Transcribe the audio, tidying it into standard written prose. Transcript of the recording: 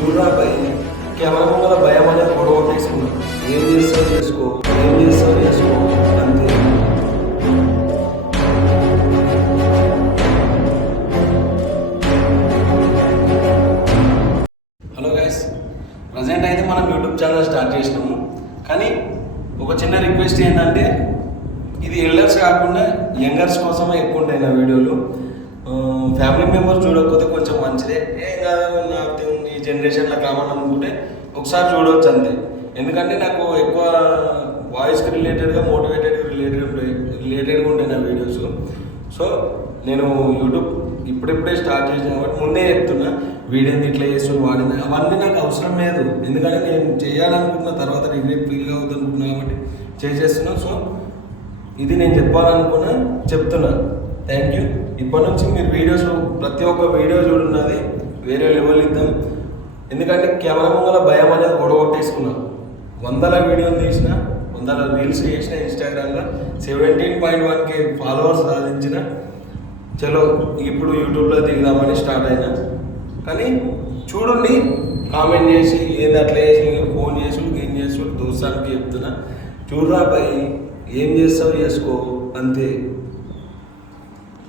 చూడరా భయ్, కెమెరా ముంగల భయం అనేది గొడవట్టేసుకున్నాం. ఏం చేస్తావు చేసుకో, ఏం చేస్తావు చేసుకో అంతే. హలో గైస్, ప్రజెంట్ అయితే మనం యూట్యూబ్ ఛానల్ స్టార్ట్ చేసినాము. కానీ ఒక చిన్న రిక్వెస్ట్ ఏంటంటే, ఇది ఎల్డర్స్ కాకుండా యంగర్స్ కోసమే ఎక్కువ ఉంటాయి నా వీడియోలు. ఫ్యామిలీ మెంబర్స్ చూడకపోతే కొంచెం మంచిదే, ఏం కాదు నాకు ఈ జనరేషన్లో కామన్ అనుకుంటే ఒకసారి చూడవచ్చు అంతే. ఎందుకంటే నాకు ఎక్కువ వాయిస్కి రిలేటెడ్గా రిలేటెడ్గా ఉంటాయి నా వీడియోస్. సో నేను యూట్యూబ్ ఇప్పుడిప్పుడే స్టార్ట్ చేసిన కాబట్టి ముందే చెప్తున్నా, వీడియోని ఇట్లా చేస్తున్నా వాడింది అవన్నీ నాకు అవసరం లేదు. ఎందుకంటే నేను చేయాలనుకుంటున్న తర్వాత రిగ్రెట్ ఫీల్ అవుతుంది అనుకుంటున్నా కాబట్టి చేసేస్తున్నా. సో ఇది నేను చెప్పాలనుకున్నా, చెప్తున్నా. Thank you. ఇప్పటి నుంచి మీరు వీడియోస్ ప్రతి ఒక్క వీడియో చూడున్నది వేరే లెవెల్ ఇద్దాం. ఎందుకంటే కెమెరా ముంగల భయం అనేది గొడవట్టేసుకున్నాం. 100 వీడియోలు తీసిన, 100 రీల్స్ చేసిన, ఇన్స్టాగ్రామ్లో 17.1K ఫాలోవర్స్ సాధించిన. చలో ఇప్పుడు యూట్యూబ్లో దిగుదామని స్టార్ట్ అయినా. కానీ చూడండి, కామెంట్ చేసి ఏంది అట్లా చేసి ఫోన్ చేసి ఏం చేసి దోస్తానికి చెప్తున్నా. చూడరా భయ్, ఏం చేస్తావు చేసుకో అంతే.